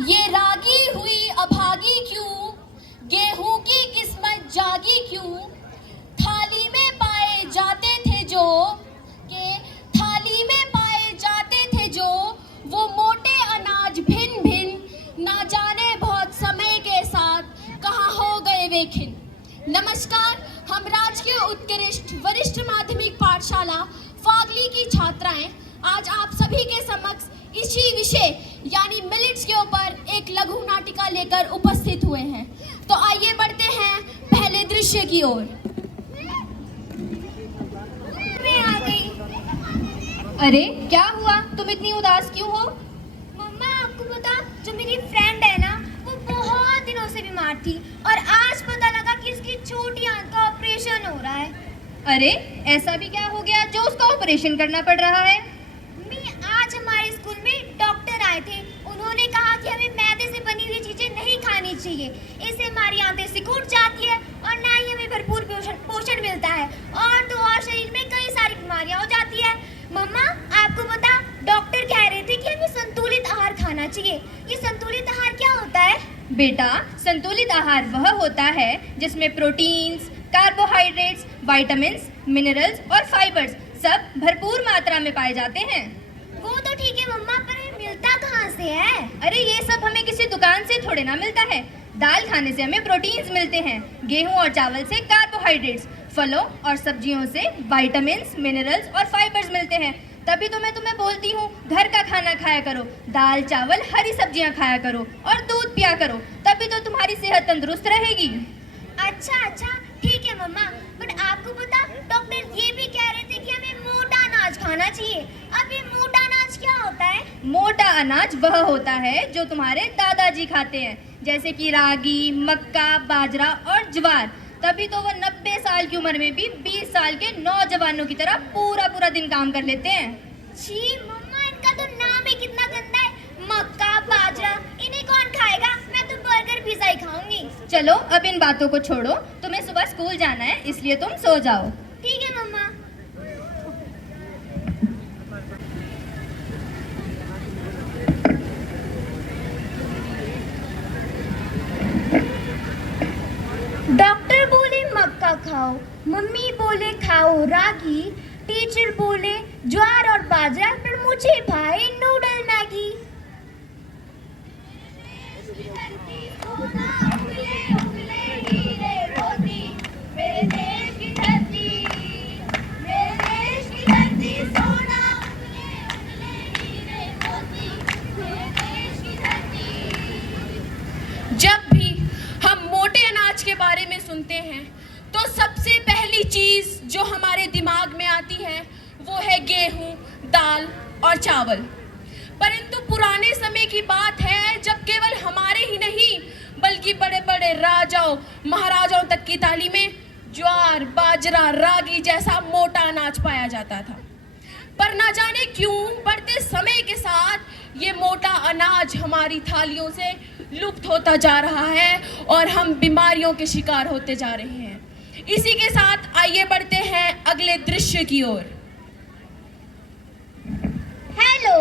ये रागी हुई अभागी क्यों, गेहूं की किस्मत जागी क्यों। थाली में पाए जाते थे जो के थाली में पाए जाते थे जो वो मोटे अनाज भिन्न भिन्न, ना जाने बहुत समय के साथ कहाँ हो गए वे खिन। नमस्कार, हम राजकीय उत्कृष्ट वरिष्ठ माध्यमिक पाठशाला फागली की छात्राएं आज आप सभी के समक्ष इसी विषय यानी मिलेट्स के ऊपर एक लघु नाटिका लेकर उपस्थित हुए हैं। तो आइए बढ़ते हैं पहले दृश्य की ओर। मैं आ गई। अरे क्या हुआ, तुम इतनी उदास क्यों हो? मम्मा, आपको पता, जो मेरी फ्रेंड है ना, वो बहुत दिनों से बीमार थी और आज पता लगा कि इसकी छोटी आंख का ऑपरेशन हो रहा है। अरे ऐसा भी क्या हो गया जो उसका ऑपरेशन करना पड़ रहा है? आज हमारे स्कूल में डॉक्टर आए थे। उन्होंने कहा कि हमें मैदे से बनी हुई चीजें नहीं खानी चाहिए, इससे हमारी आंतें सिकुड़ जाती है और ना ही हमें भरपूर पोषण मिलता है और तो और शरीर में कई सारी बीमारियां हो जाती है। मम्मा, आपको पता, डॉक्टर कह रहे थे कि हमें संतुलित आहार खाना चाहिए। ये संतुलित आहार क्या होता है? बेटा, संतुलित आहार वह होता है जिसमें प्रोटीन्स, कार्बोहाइड्रेट्स, विटामिन्स, मिनरल्स और फाइबर्स सब भरपूर मात्रा में पाए जाते हैं। वो तो ठीक है मम्मा, पर ये मिलता कहाँ से है? अरे ये सब हमें किसी दुकान से थोड़े ना मिलता है। दाल खाने से हमें प्रोटीन्स मिलते हैं, गेहूं और चावल से कार्बोहाइड्रेट्स, फलों और सब्जियों से विटामिन्स, मिनरल्स और फाइबर्स मिलते हैं। तभी तो मैं तुम्हें बोलती हूँ घर का खाना खाया करो, दाल चावल हरी सब्जियाँ खाया करो और दूध पिया करो, तभी तो तुम्हारी सेहत तंदुरुस्त रहेगी। अच्छा ठीक है मम्मा, बट आपको पता, डॉक्टर ये भी कह रहे थे कि हमें मोटा अनाज खाना चाहिए। अब ये मोटा अनाज क्या होता है? मोटा अनाज वह होता है जो तुम्हारे दादाजी खाते हैं, जैसे कि रागी, मक्का, बाजरा और ज्वार। तभी तो वो 90 साल की उम्र में भी 20 साल के नौजवानों की तरह पूरा दिन काम कर लेते हैं। छी मम्मा, इनका तो नाम ही कितना गंदा है, मक्का, बाजरा, इन्हें कौन खाएगा? मैं तो बर्गर पिज़्ज़ा ही खाऊंगी। चलो अब इन बातों को छोड़ो, तुम्हें सुबह स्कूल जाना है, इसलिए तुम सो जाओ। ठीक है मम्मा। डॉक्टर बोले मक्का खाओ, मम्मी बोले खाओ रागी, टीचर बोले ज्वार और बाजरा, पर मुझे भाई नूडल मैगी। जब भी हम मोटे अनाज के बारे में सुनते हैं तो सबसे पहली चीज जो हमारे दिमाग में आती है वो है गेहूं, दाल और चावल। परंतु पुराने समय की बात है जब केवल हमारे ही नहीं बल्कि बड़े बड़े राजाओं महाराजाओं तक की थाली में ज्वार, बाजरा, रागी जैसा मोटा अनाज पाया जाता था। पर ना जाने क्यों बढ़ते समय के साथ ये मोटा अनाज हमारी थालियों से लुप्त होता जा रहा है और हम बीमारियों के शिकार होते जा रहे हैं। इसी के साथ आइए बढ़ते हैं अगले दृश्य की ओर। हेलो,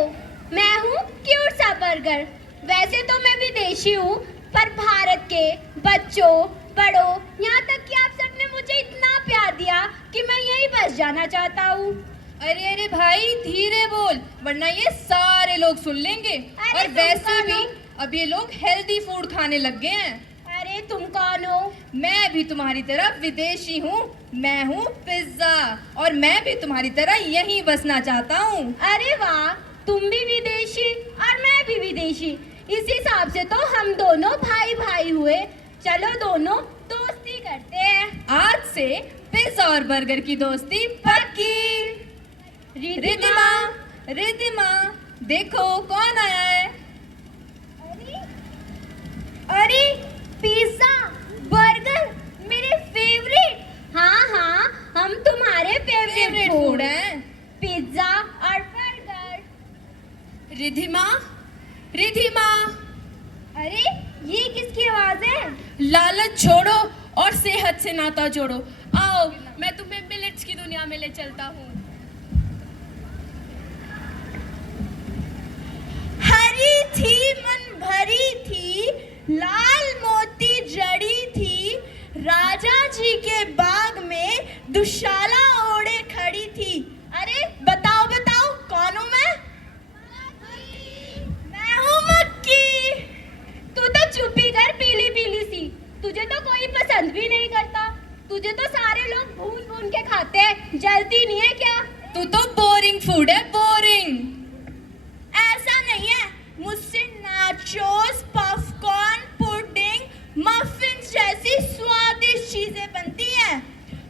मैं हूँ क्यूट सा बर्गर। वैसे तो मैं विदेशी हूँ, पर भारत के बच्चों, बड़ों, यहाँ तक कि आप सबने मुझे इतना प्यार दिया कि मैं यहीं बस जाना चाहता हूँ। अरे भाई धीरे बोल, वरना ये सारे लोग सुन लेंगे। और वैसे भी अब ये लोग हेल्दी फूड खाने लग गए हैं। अरे तुम कौन हो? मैं भी तुम्हारी तरह विदेशी हूँ, मैं हूँ पिज्जा और मैं भी तुम्हारी तरह यहीं बसना चाहता हूँ। अरे वाह, तुम भी विदेशी और मैं भी विदेशी, इस हिसाब से तो हम दोनों भाई भाई हुए। चलो दोनों दोस्ती करते हैं। आज से पिज्जा और बर्गर की दोस्ती पक्की। रिद्धिमा, देखो कौन आया है। अरे पिज्जा, बर्गर, मेरे फेवरेट। हाँ, हम तुम्हारे फेवरेट फूड हैं। पिज्जा और बर्गर। रिद्धिमा, अरे ये किसकी आवाज है? लालच छोड़ो और सेहत से नाता जोड़ो। आओ, मैं तुम्हें मिलेट्स की दुनिया में ले चलता हूँ। हरी थी मन भरी लाल मोती जड़ी थी, राजा जी के बाग में दुशाला ओढ़े खड़ी थी। अरे बताओ बताओ कौन हूँ मैं हूँ मक्की। तू तो चुप्पी कर पीली पीली सी, तुझे तो कोई पसंद भी नहीं करता, तुझे तो सारे लोग भून भून के खाते हैं, जलती नहीं है क्या? तू तो बोरिंग फूड है, बोरिंग। ऐसा नहीं है, मुझसे नाचोस, पॉपकॉर्न, पुडिंग, मफिन्स जैसी स्वादिष्ट चीजें बनती हैं।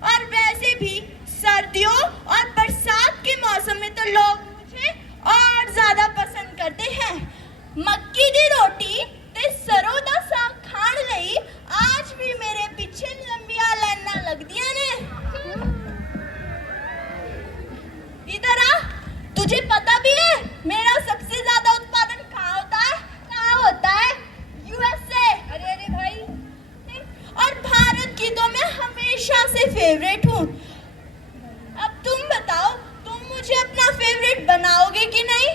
और वैसे भी सर्दियों और बरसात के मौसम में तो लोग मुझे और ज्यादा पसंद करते हैं। मक्की दी रोटी ते सरों दा साग खाण लई आज भी मेरे पीछे लंबिया लाइनां लगदियां ने। इधर आ, तुझे पता भी है मेरा सबसे ज्यादा उत्पादन कहाँ होता है? यूएसए। अरे अरे भाई, और भारत की तो मैं हमेशा से फेवरेट हूँ। अब तुम बताओ, तुम मुझे अपना फेवरेट बनाओगे कि नहीं?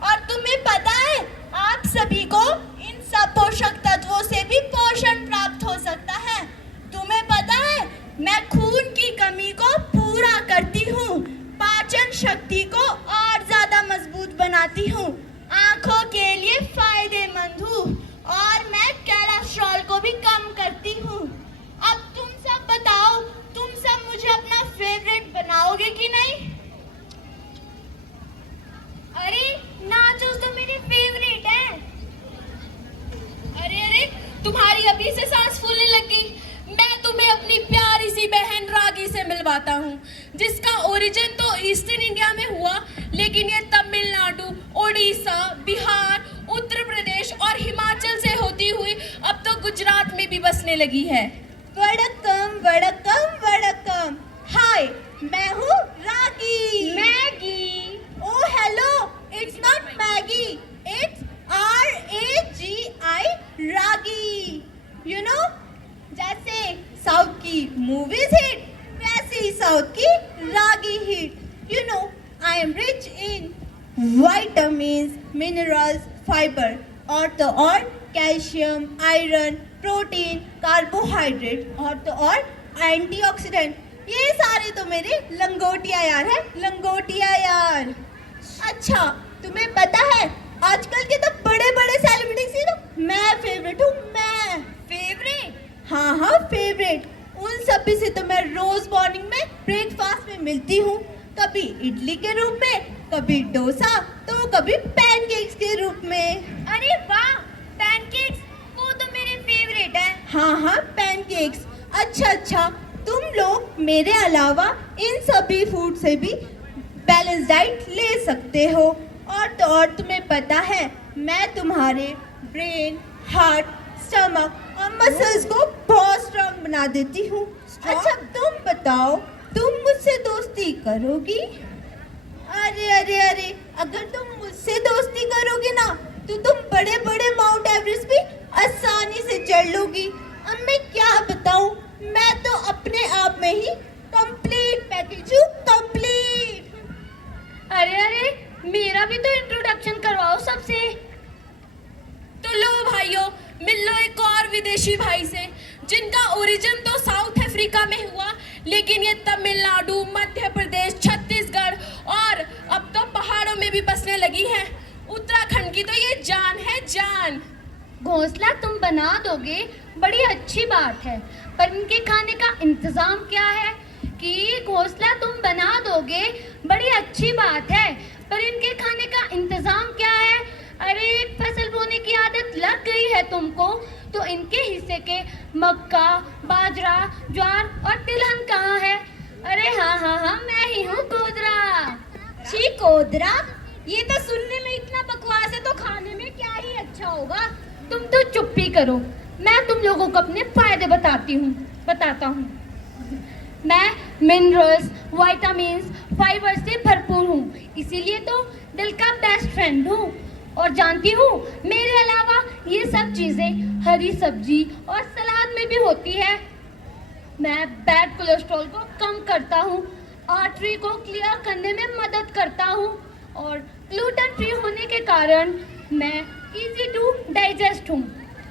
और तुम्हें पता है आप सभी को इन सब पोषक तत्वों से भी पोषण प्राप्त हो सकता है। तुम्हें पता है मैं खून की कमी को पूरा करती हूँ, पाचन शक्ति को और ज्यादा मजबूत बनाती हूँ, आंखों के लिए फायदेमंद हूँ और मैं कोलेस्ट्रॉल को भी कम करती हूँ। अब तुम सब बताओ, तुम सब मुझे अपना फेवरेट बनाओगे कि नहीं? अरे नाचोस तो मेरे फेवरेट है। अरे अरे, तुम्हारी अभी से सांस फूलने लगी। मैं तुम्हें अपनी प्यारी सी बहन रागी से मिलवाता हूँ, जिसका ओरिजिन तो ईस्टर्न इंडिया में हुआ, लेकिन ये तमिलनाडु, उड़ीसा, बिहार, उत्तर प्रदेश और हिमाचल से होती हुई अब तो गुजरात में भी बसने लगी है। वड़कम वड़कम वड़कम। हाय, मैं हूँ Ragi. Maggi. Oh hello, it's not Maggie, it's R-A-G-I, Ragi. You know, जैसे साउथ की मूवीज हिट, वैसे ही साउथ की Ragi hit. You know, I am rich in vitamins, minerals, fiber, और कैल्शियम, आयरन, प्रोटीन, कार्बोहाइड्रेट और एंटीऑक्सीडेंट। ये सारे तो मेरे लंगोटिया यार है, लंगोटिया यार। अच्छा, तुम्हें पता है आजकल के तो बड़े बड़े सेलिब्रिटीज की तो मैं फेवरेट हूँ। मैं फेवरेट? हाँ, फेवरेट। उन सभी से तो मैं रोज मॉर्निंग में ब्रेकफास्ट में मिलती हूँ, कभी इडली के रूप में, कभी डोसा, तो कभी पैनकेक्स के रूप में। अरे वाह, पैनकेक्स वो तो मेरे फेवरेट है। हाँ, पैनकेक्स। अच्छा, तुम लोग मेरे अलावा इन सभी फूड से भी बैलेंस डाइट ले सकते हो। और तुम्हें पता है मैं तुम्हारे ब्रेन, हार्ट, स्टमक और मसल्स को बहुत स्ट्रांग बना देती हूँ। अच्छा, तुम बताओ, तुम मुझसे दोस्ती करोगी? अरे, अगर तुम मुझसे दोस्ती करोगे ना तो तुम बड़े बड़े माउंट एवरेस्ट भी आसानी से चढ़ लोगी। अब मैं क्या बताऊँ, मैं तो अपने आप में ही कंप्लीट पैकेज हूँ, कंप्लीट। अरे मेरा भी तो इंट्रोडक्शन करवाओ सबसे। तो लो भाइयों, मिल लो एक और विदेशी भाई से, जिनका ओरिजिन तो साउथ अफ्रीका में हुआ, लेकिन ये तमिलनाडु, मध्य प्रदेश, छत्तीसगढ़ और अब तो पहाड़ों में भी बसने लगी है। उत्तराखंड की तो ये जान है, जान। घोंसला तुम बना दोगे, बड़ी अच्छी बात है, पर इनके खाने का इंतजाम क्या है? कि घोंसला तुम बना दोगे, बड़ी अच्छी बात है, पर इनके खाने का इंतजाम क्या है? अरे फसल बोने की आदत लग गई है तुमको, तो इनके हिस्से के मक्का, बाजरा, ज्वार और तिलहन कहाँ है? अरे हाँ, मैं ही हूँ कोदरा। छी कोदरा, ये तो सुनने में इतना बकवास है, तो खाने में क्या ही अच्छा होगा। तुम तो चुप्पी करो, मैं तुम लोगों को अपने फायदे बताता हूँ। मैं मिनरल्स, विटामिन्स, फाइबर से भरपूर हूँ, इसीलिए तो दिल का बेस्ट फ्रेंड हूँ। और जानती हूँ, मेरे अलावा ये सब चीज़ें हरी सब्जी और सलाद में भी होती है। मैं बैड कोलेस्ट्रॉल को कम करता हूँ, आर्टरी को क्लियर करने में मदद करता हूँ, और ग्लूटेन फ्री होने के कारण मैं इजी टू डाइजेस्ट हूँ,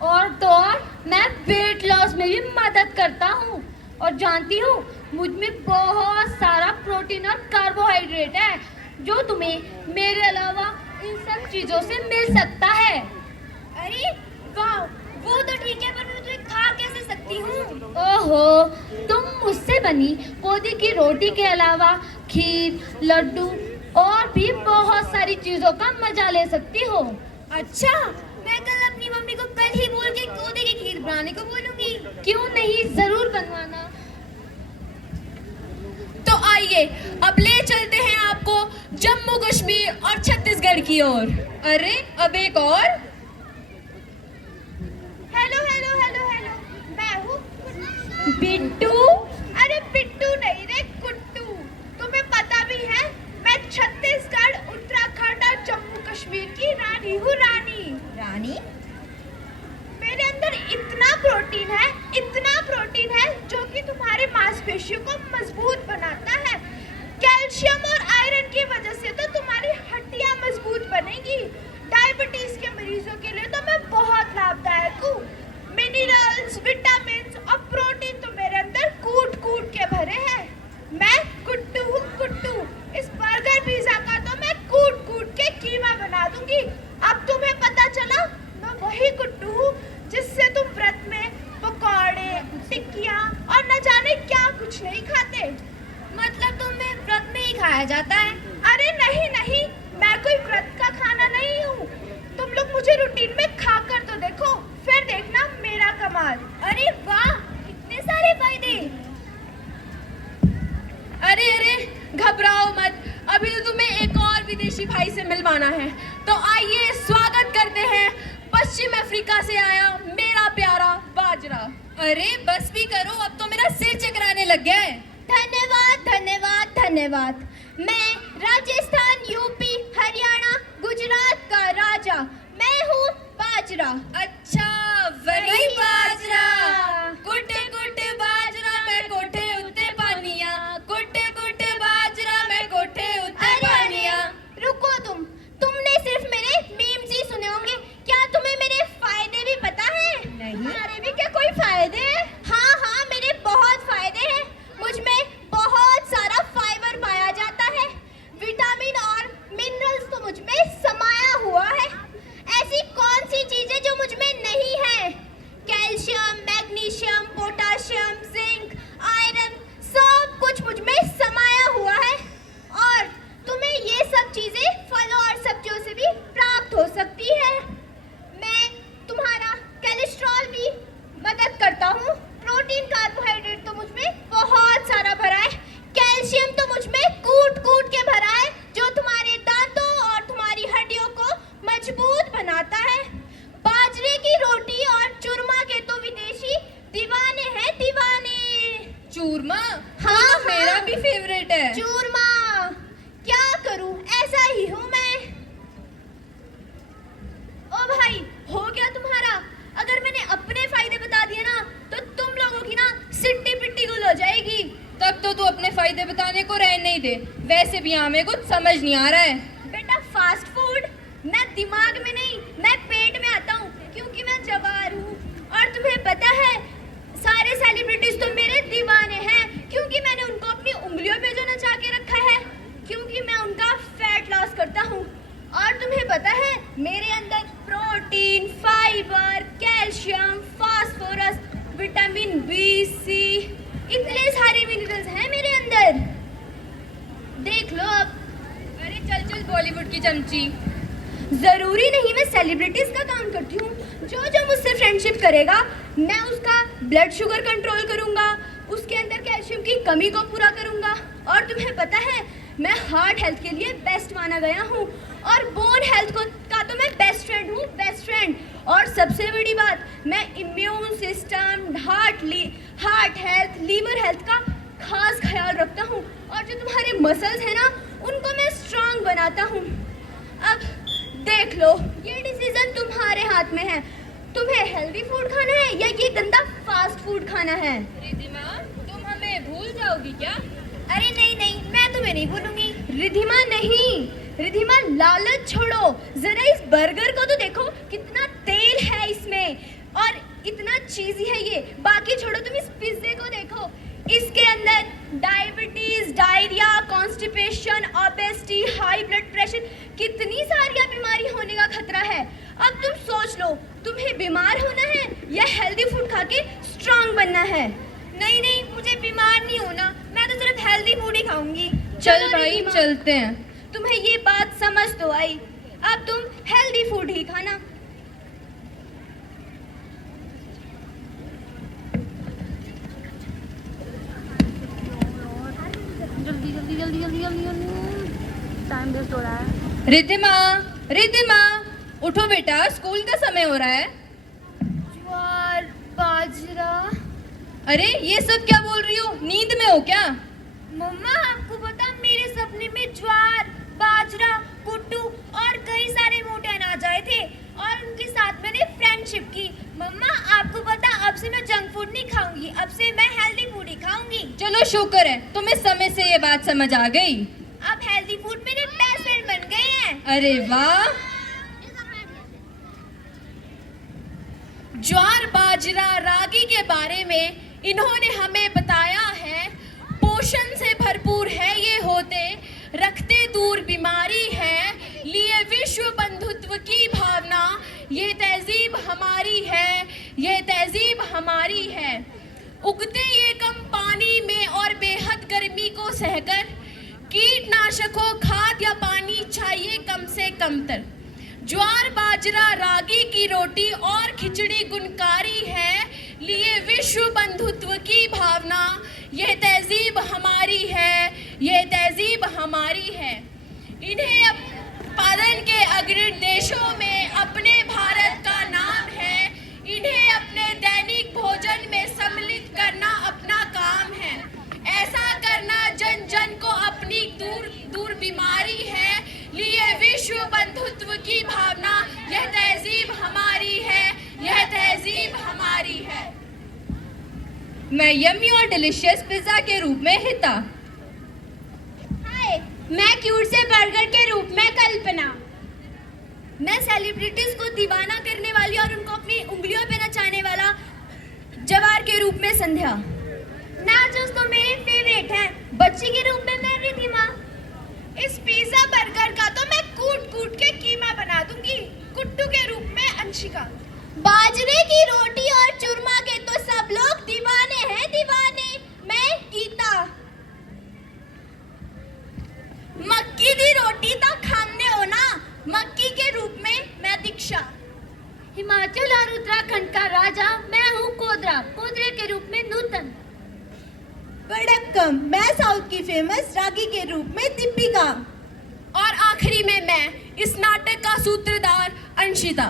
और तो और मैं वेट लॉस में भी मदद करता हूँ। और जानती हूँ, मुझ में बहुत सारा प्रोटीन और कार्बोहाइड्रेट है जो तुम्हें मेरे अलावा इन सब चीज़ों से मिल सकता है। अरे वाह, वो तो ठीक है, पर मैं तुम्हें खा कैसे सकती हूँ? ओहो, तुम मुझसे बनी कोदी की रोटी के अलावा खीर, लड्डू और भी बहुत सारी चीज़ों का मजा ले सकती हो। अच्छा, मैं कल अपनी मम्मी को कल ही बोल के कोदे की खीर बनाने को बोलूंगी। क्यों नहीं, जरूर बनवाना। तो आइए अब ले चलते हैं आपको जम्मू कश्मीर और छत्तीसगढ़ की ओर। अरे अब एक और। हेलो हेलो हेलो हेलो, मैं हूँ बिट्टू। अरे बिट्टू नहीं रे, कुट्टू। तुम्हें पता भी है, मैं छत्तीसगढ़, उत्तराखंड और जम्मू कश्मीर की रानी हूँ। रानी? मेरे अंदर इतना प्रोटीन है जो कि तुम्हारे मांसपेशियों को मजबूत बनाता है। कैल्शियम और आयरन की वजह से तो तुम्हारी हड्डियां मजबूत बनेगी। डायबिटीज के मरीजों के लिए तो मैं बहुत लाभदायक हूँ। मिनरल्स, विटामिन और प्रोटीन तो मेरे अंदर कूट कूट के भरे हैं। मैं कुट्टू हूँ, कुट्टू। इस बर्गर पिज्जा का तो मैं कूट कूट के कीमा बना दूंगी। अब तुम्हें पता चला, मैं वही कुट्टू हूँ जिससे तुम व्रत में पकौड़े, टिक्कियाँ और न जाने क्या कुछ नहीं खाते। मतलब तुम्हें व्रत में ही खाया जाता है? अरे नहीं नहीं, मैं कोई व्रत का खाना नहीं हूँ। तुम लोग मुझे रूटीन में खाकर तो देखो, फिर देखना मेरा कमाल। अरे वाह, कितने सारे फायदे। अरे अरे घबराओ मत, अभी तो तुम्हें एक और विदेशी भाई से मिलवाना है। तो आइए स्वागत करते हैं पश्चिम अफ्रीका से आया मेरा प्यारा बाजरा। अरे बस भी करो, अब तो मेरा सिर चकराने लग गया है। धन्यवाद धन्यवाद धन्यवाद। मैं राजस्थान, यूपी, हरियाणा, गुजरात का राजा, मैं हूँ बाजरा। अच्छा, वही बाजरा। कुट कुट बाजरा मैं कोठे उत्ते पानिया, कुट कुट बाजरा मैं कोठे उत्ते पानिया। रुको, तुमने सिर्फ मेरे मीम्स ही सुने होंगे। क्या तुम्हें मेरे फायदे भी पता है? नहीं। तुम्हारे भी क्या कोई फायदे हैं? हाँ, मेरे बहुत फायदे हैं। मुझ में बहुत सारा फाइबर पाया जाता है। विटामिन और मिनरल्स तो मुझ में समाया हुआ है। ऐसी कौन सी चीजें जो मुझ में नहीं है? Calcium, magnesium, potassium, zinc, iron, सब कुछ मुझ में समाया हुआ है। और तुम्हें ये सब चीजें फलों और सब्जियों से भी प्राप्त हो सकती है। मैं तुम्हारा कोलेस्ट्रॉल भी मदद करता हूँ। प्रोटीन, कार्बोहाइड्रेट तो मुझ में बहुत सारा भरा है। कैल्शियम तो मुझ में कूट कूट के भरा है, जो तुम्हारे दांतों और तुम्हारी हड्डियों को मजबूत बनाता है। बाजरे की रोटी और चूरमा के तो विदेशी दीवाने हैं, दीवाने। चूरमा? हाँ, मेरा भी फेवरेट है। चूरमा। क्या करूं, ऐसा ही हूं मैं। ओ भाई, हो गया तुम्हारा? अगर मैंने अपने फायदे बता दिए ना, तो तुम लोगों की ना सिट्टी पिट्टी गुल हो जाएगी। तब तो तू अपने फायदे बताने को रहने नहीं दे। वैसे भी हमें कुछ समझ नहीं आ रहा है। बेटा, फास्ट फूड मैं दिमाग में नहीं, मैं पेट में आता हूँ, क्योंकि मैं जवार हूँ। और तुम्हें पता है, सारे सेलिब्रिटीज तो मेरे दीवाने हैं, क्योंकि मैंने उनको अपनी उंगलियों पे जो नचा के रखा है, क्योंकि मैं उनका फैट लॉस करता हूँ। और तुम्हें पता है, मेरे अंदर protein, fibre, calcium, phosphorus, vitamin B, C, इतने सारे मिनरल्स हैं मेरे अंदर। देख लो अब। अरे चल चल बॉलीवुड की चमची। जरूरी नहीं मैं सेलिब्रिटीज का काम करती हूँ। जो मुझसे फ्रेंडशिप करेगा, मैं उसका ब्लड शुगर कंट्रोल करूँगा, उसके अंदर कैल्शियम की कमी को पूरा करूँगा। और तुम्हें पता है, मैं हार्ट हेल्थ के लिए बेस्ट माना गया हूँ, और बोन हेल्थ का तो मैं बेस्ट फ्रेंड हूँ, बेस्ट फ्रेंड। और सबसे बड़ी बात, मैं immune system, heart health, liver health का खास ख्याल रखता हूँ। और जो तुम्हारे मसल्स हैं ना, उनको मैं स्ट्रांग बनाता हूँ। अब देख लो, ये डिसीजन तुम्हारे हाथ में है। तुम्हें हेल्दी फूड खाना है या ये गंदा फास्ट फूड खाना है? रिधिमा, तुम हमें भूल जाओगी क्या? अरे नहीं नहीं, मैं तुम्हें नहीं भूलूंगी। रिधिमा नहीं, रिधिमा लालच छोड़ो। जरा इस बर्गर को तो देखो, कितना बीमार होना है या हेल्दी फूड खा के स्ट्रांग बनना है? नहीं नहीं, मुझे बीमार नहीं होना, मैं तो सिर्फ हेल्दी फूड ही खाऊंगी। चल भाई चलते हैं। तुम्हें ये बात समझ तो आई, अब तुम हेल्दी फूड ही खाना। जल्दी जल्दी जल्दी जल्दी जल्दी जल्दी, टाइम वेस्ट हो रहा है। रिद्धिमा, रिद्धिमा, उठो बेटा, स्कूल का समय हो रहा है। ज्वार बाजरा। अरे ये सब क्या बोल रही हो, नींद में हो क्या? मम्मा आपको पता, मेरे सपने में ज्वार बाजरा कुट्टू और कई सारे मोटे अनाज आए थे और उनके साथ मैंने फ्रेंडशिप की। मम्मा आपको पता, अब से मैं जंक फूड नहीं खाऊंगी, अब से मैं हेल्दी फूड ही खाऊंगी। चलो शुक्र है तुम्हें समय से ये बात समझ आ गई। अब हेल्दी फूड मेरे बेस्ट फ्रेंड बन गए हैं। अरे वाह। ज्वार बाजरा रागी के बारे में इन्होंने हमें बताया है। पोषण से भरपूर है ये होते, रखते दूर बीमारी है, लिए विश्व बंधुत्व की भावना, ये तहजीब हमारी है, ये तहजीब हमारी है। उगते ये कम पानी में और बेहद गर्मी को सहकर, कीटनाशकों खाद या पानी चाहिए कम से कम तर। ज्वार बाजरा रागी की रोटी और खिचड़ी गुणकारी है, लिए विश्व बंधुत्व की भावना, यह तहजीब हमारी है, यह तहजीब हमारी है। इन्हें उत्पादन के अग्रणी देशों में अपने भारत का नाम है, इन्हें अपने दैनिक भोजन में सम्मिलित करना अपना काम है। ऐसा करना जन जन को अपनी दूर दूर बीमारी है, लिए विश्व बंधुत्व की भावना, यह तहजीब हमारी है, यह तहजीब हमारी है। मैं यम्मी और डिलीशियस पिज्जा के रूप में हिता। हाय, मैं क्यूट से बर्गर के रूप में कल्पना। मैं सेलिब्रिटीज को दीवाना करने वाली और उनको अपनी उंगलियों पे नचाने वाला जवार के रूप में संध्या। नाचोस तो मेरे फेवरेट हैं, बच्ची के रूप में मैं रिद्धिमा। इस पिज्जा बर्गर का तो मैं कूट कूट के कीमा बना दूंगी, कुट्टू के रूप में अंशिका। बाजरे की रोटी और चूरमा के तो सब लोग दीवाने हैं दीवाने, मैं गीता। मक्की दी रोटी तो खाने हो ना, मक्की के रूप में मैं दीक्षा। हिमाचल और उत्तराखंड का राजा मैं हूँ कोदरा, कोदरे के रूप में नूतन। वड़क्कम, मैं साउथ की फेमस रागी के रूप में दीपिका। और आखिरी में मैं इस नाटक का सूत्रधार अंशिता।